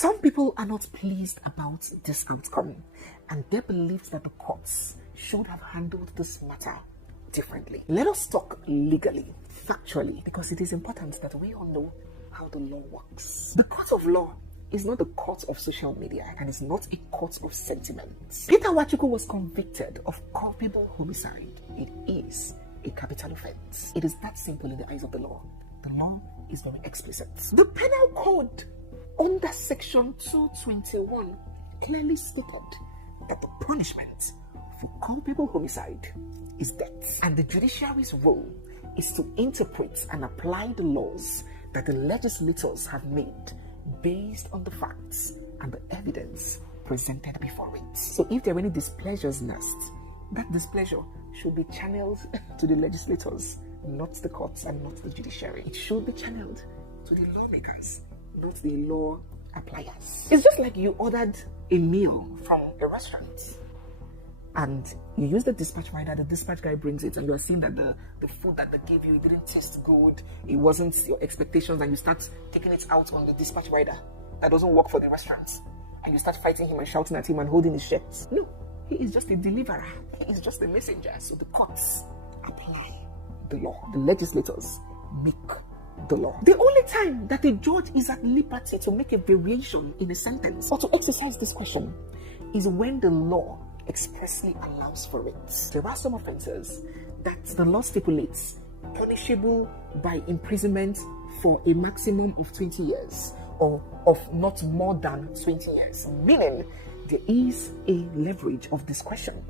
Some people are not pleased about this outcome, and they believe that the courts should have handled this matter differently. Let us talk legally, factually, because it is important that we all know how the law works. The court of law is not the court of social media, and is not a court of sentiments. Peter Nwachukwu was convicted of culpable homicide. It is a capital offense. It is that simple in the eyes of the law. The law is very explicit. The penal code under section 221 clearly stated that the punishment for culpable homicide is death, and the judiciary's role is to interpret and apply the laws that the legislators have made based on the facts and the evidence presented before it. So if there are any displeasures nursed, that displeasure should be channeled to the legislators, not the courts and not the judiciary. It should be channeled to the lawmakers, not the law appliers. It's just like you ordered a meal from a restaurant and you use the dispatch rider, the dispatch guy brings it, and you are seeing that the food that they gave you, it didn't taste good, it wasn't your expectations, and you start taking it out on the dispatch rider that doesn't work for the restaurant, and you start fighting him and shouting at him and holding his shirt. No, he is just a deliverer, he is just a messenger. So the courts apply the law, the legislators make the law. The only time that a judge is at liberty to make a variation in a sentence or to exercise discretion is when the law expressly allows for it. There are some offenses that the law stipulates punishable by imprisonment for a maximum of 20 years or of not more than 20 years, meaning there is a leverage of discretion.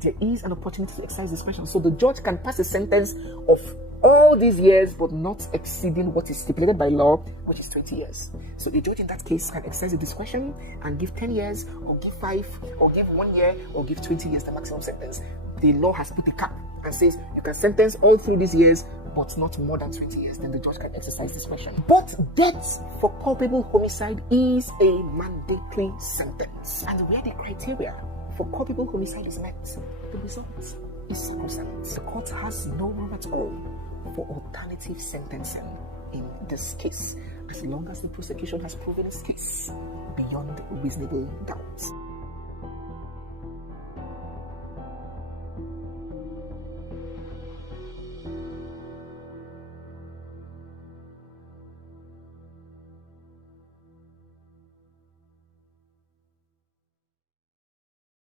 There is an opportunity to exercise discretion. So the judge can pass a sentence of all these years but not exceeding what is stipulated by law, which is 20 years. So the judge in that case can exercise the discretion and give 10 years or give 5 or give 1 year or give 20 years the maximum sentence. The law has put a cap and says you can sentence all through these years but not more than 20 years. Then the judge can exercise discretion. But death for culpable homicide is a mandatory sentence, and where the criteria for culpable homicide is met, the result is circumstance. The court has no room at all for alternative sentencing in this case, as long as the prosecution has proven its case beyond reasonable doubt.